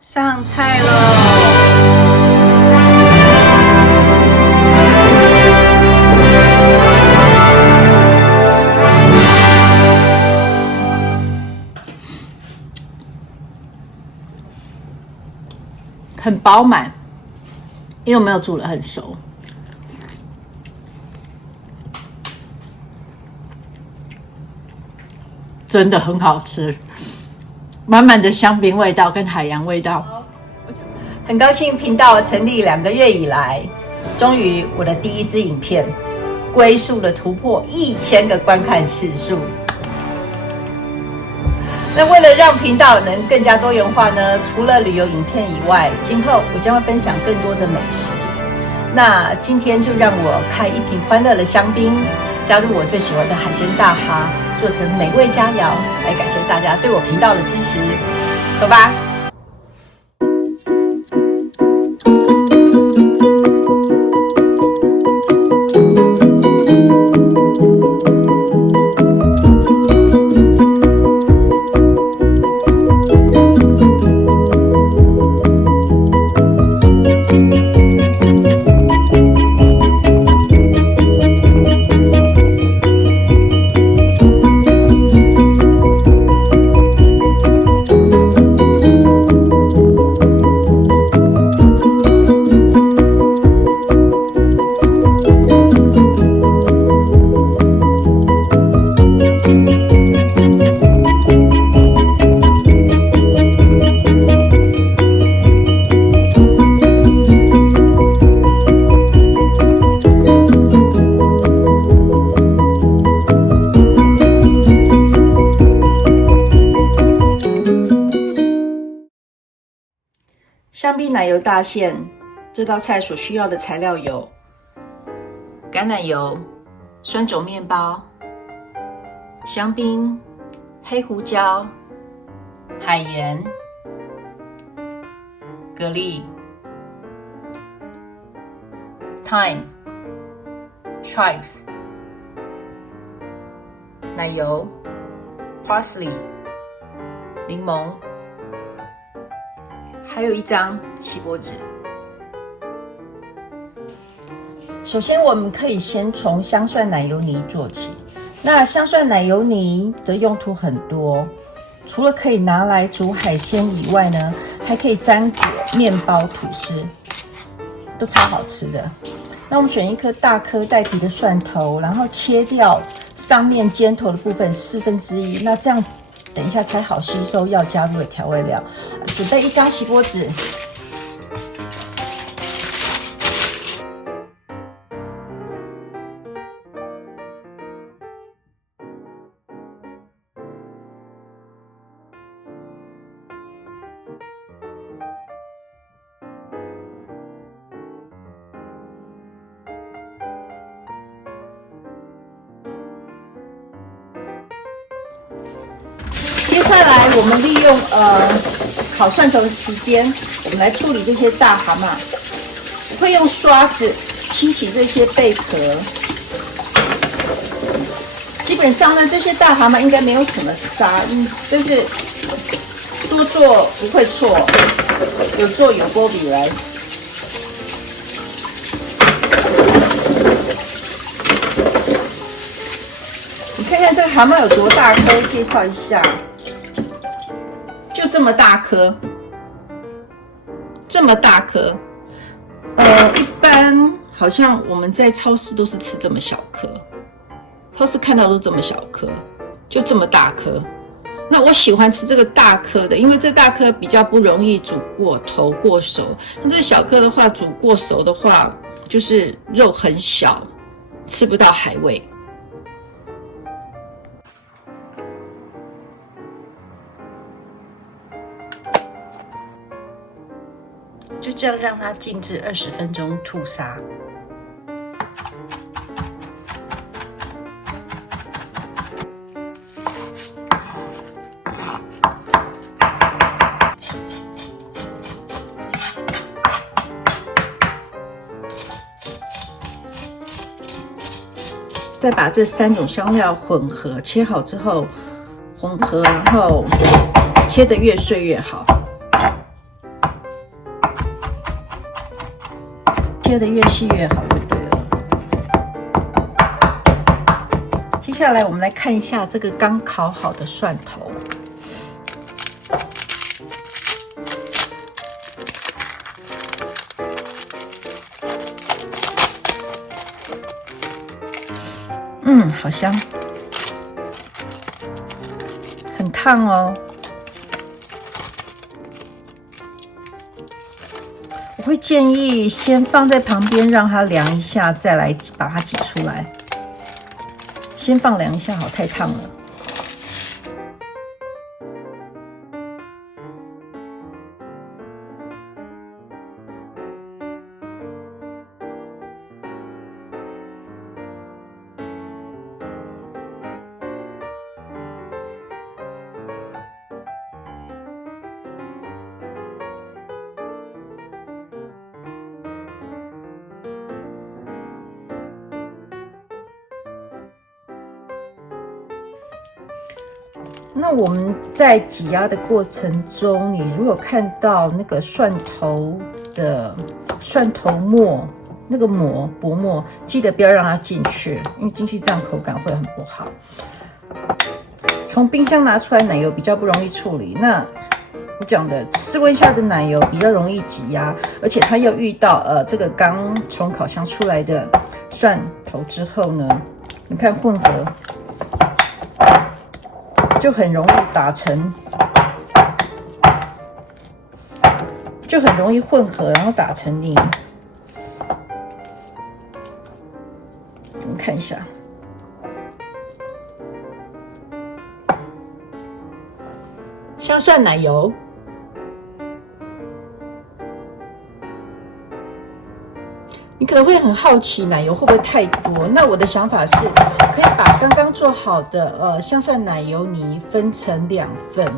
上菜喽！很饱满，因为我没有煮得很熟。真的很好吃，满满的香槟味道跟海洋味道。很高兴频道成立2个月以来，终于我的第一支影片龟速的突破1000个观看次数。那为了让频道能更加多元化呢，除了旅游影片以外，今后我将会分享更多的美食。那今天就让我开一瓶欢乐的香槟，加入我最喜欢的海鲜大哈，做成美味佳肴，来感谢大家对我频道的支持。走吧。香槟奶油大馅，这道菜所需要的材料有橄榄油、酸种面包、香槟、黑胡椒、海盐、蛤蜊、thyme、chives、奶油、parsley、柠檬，还有一张锡箔纸。首先，我们可以先从香蒜奶油泥做起。那香蒜奶油泥的用途很多，除了可以拿来煮海鲜以外呢，还可以沾裹面包、吐司，都超好吃的。那我们选一颗大颗带皮的蒜头，然后切掉上面尖头的部分1/4，那这样等一下才好吸收要加入的调味料。准备一张锡箔纸，接下来我们利用烤蒜头的时间，我们来处理这些大蛤蟆。我会用刷子清洗这些贝壳。基本上呢，这些大蛤蟆应该没有什么沙，但是多做不会错，有做有波比来。你看看这个蛤蟆有多大颗，介绍一下。就这么大颗，这么大颗。一般好像我们在超市都是吃这么小颗，超市看到都这么小颗，就这么大颗。那我喜欢吃这个大颗的，因为这大颗比较不容易煮过头过熟。那这小颗的话，煮过熟的话，就是肉很小，吃不到海味。就这样让它静置20分钟，吐沙。再把这3种香料混合，切好之后混合，然后切得越碎越好。切的越细越好，就对了。接下来我们来看一下这个刚烤好的蒜头。好香，很烫哦。我会建议先放在旁边让它凉一下，再来把它挤出来。先放凉一下，好，太烫了。那我们在挤压的过程中，你如果看到那个蒜头末那个薄膜，记得不要让它进去，因为进去这样口感会很不好。从冰箱拿出来奶油比较不容易处理。那我讲的室温下的奶油比较容易挤压，而且它又遇到这个刚从烤箱出来的蒜头之后呢，你看混合。就很容易打成，就很容易混合，然后打成泥。我们看一下，香蒜奶油。你可能会很好奇奶油会不会太多？那我的想法是，可以把刚刚做好的香蒜奶油泥分成2份。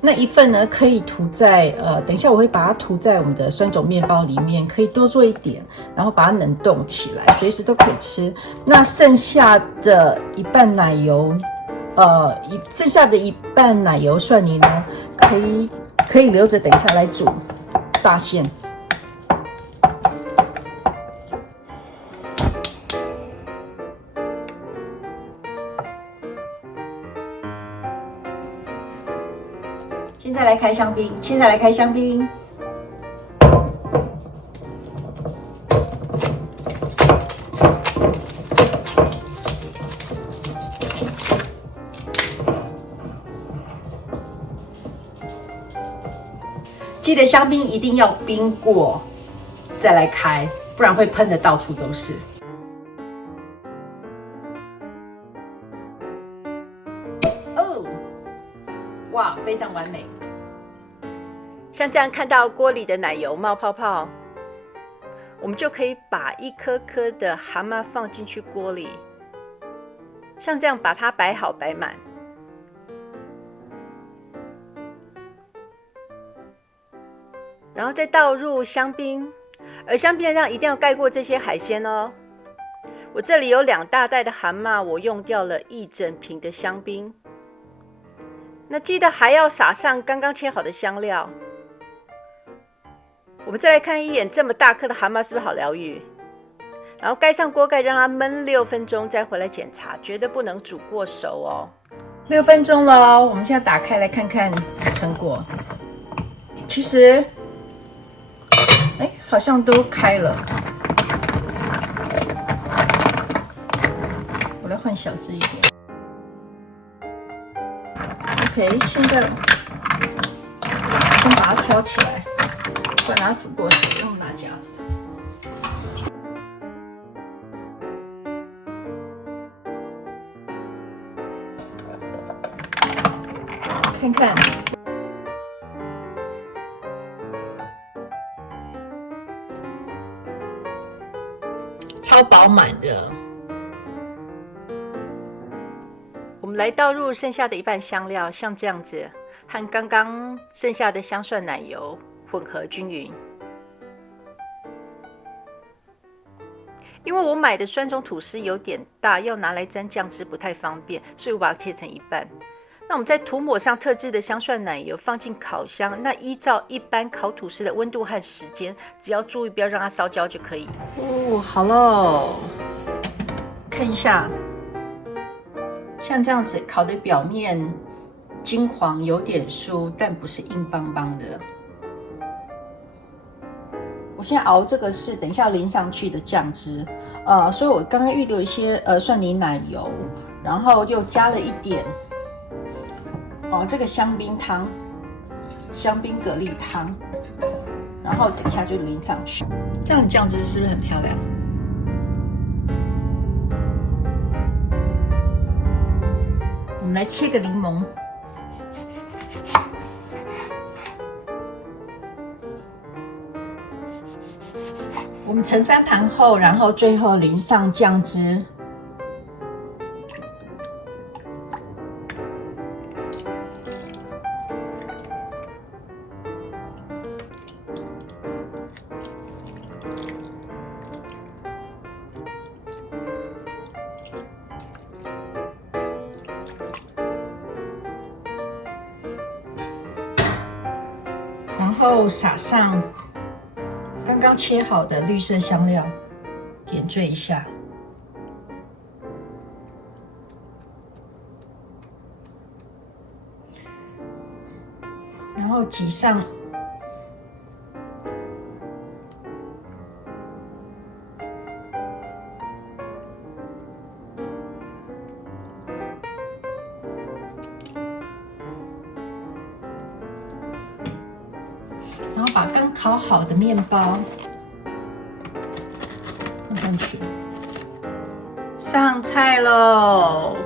那一份呢，可以涂在等一下我会把它涂在我们的酸种面包里面，可以多做一点，然后把它冷冻起来，随时都可以吃。那剩下的一半奶油，剩下的一半奶油蒜泥呢，可以留着等一下来煮大馅。现在来开香槟，记得香槟一定要冰过再来开，不然会喷得到处都是。哦，哇，非常完美。像这样看到锅里的奶油冒泡泡，我们就可以把一颗颗的蛤蟆放进去锅里，像这样把它摆好摆满。然后再倒入香槟，而香槟的量一定要盖过这些海鲜哦。我这里有2大袋的蛤蟆，我用掉了1整瓶的香槟。那记得还要撒上刚刚切好的香料。我们再来看一眼这么大颗的蛤蟆是不是好疗愈？然后盖上锅盖，让它焖6分钟，再回来检查，绝对不能煮过熟哦。6分钟了，我们现在打开来看看成果。其实，好像都开了。我来换小只一点。OK， 现在先把它挑起来。不然它煮过熟，用拿夹子。看看，超饱满的。我们来倒入剩下的一半香料，像这样子，和刚刚剩下的香蒜奶油混合均匀。因为我买的酸种吐司有点大，要拿来沾酱汁不太方便，所以我把它切成一半。那我们再涂抹上特制的香蒜奶油，放进烤箱。那依照一般烤吐司的温度和时间，只要注意不要让它烧焦就可以。哦，好喽，看一下，像这样子烤的表面金黄，有点酥，但不是硬邦邦的。我现在熬这个是等一下淋上去的酱汁，所以我刚刚预留一些蒜泥奶油，然后又加了一点这个香槟汤，香槟蛤蜊汤，然后等一下就淋上去。这样的酱汁是不是很漂亮？我们来切个柠檬。我们盛3盘后，然后最后淋上酱汁。然后撒上刚刚切好的绿色香料，点缀一下，然后挤上然后把刚烤好的面包放上去，上菜喽！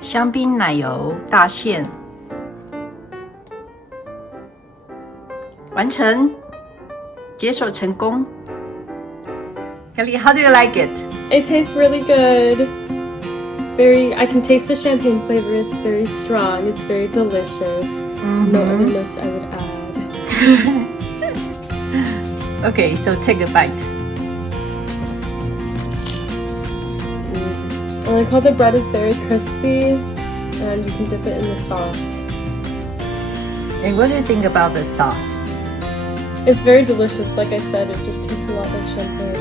香槟奶油大馅，完成，解锁成功。Kelly, how do you like it? It tastes really good. I can taste the champagne flavor. It's very strong. It's very delicious. No other notes I would add. Okay, so take a bite. I like how the bread is very crispy and you can dip it in the sauce. And what do you think about the sauce? It's very delicious. Like I said, it just tastes a lot like champagne.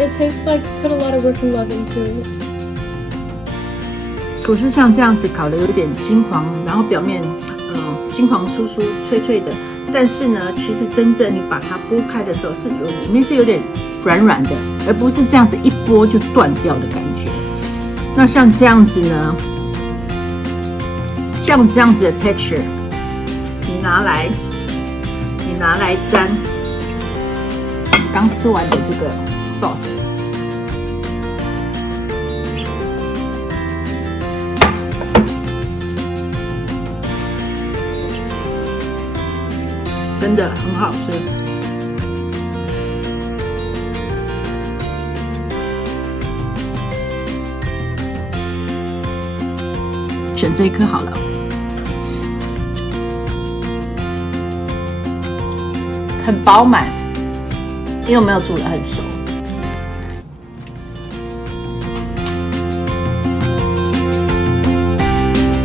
It tastes like put a lot of work and love into it. 吐司像这样子烤的有点金黄，然后表面金黄酥酥脆脆的，但是呢，其实真正你把它剥开的时候，是里面是有点软软的，而不是这样子一剥就断掉的感觉。那像这样子呢，像这样子的 texture， 你拿来沾刚吃完的这个 sauce。真的很好吃，选这一颗好了。很饱满，因为我没有煮得很熟。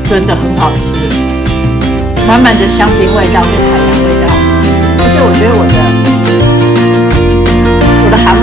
真的很好吃，满满的香槟味道跟海洋味道。而且我觉得我的蛤蟆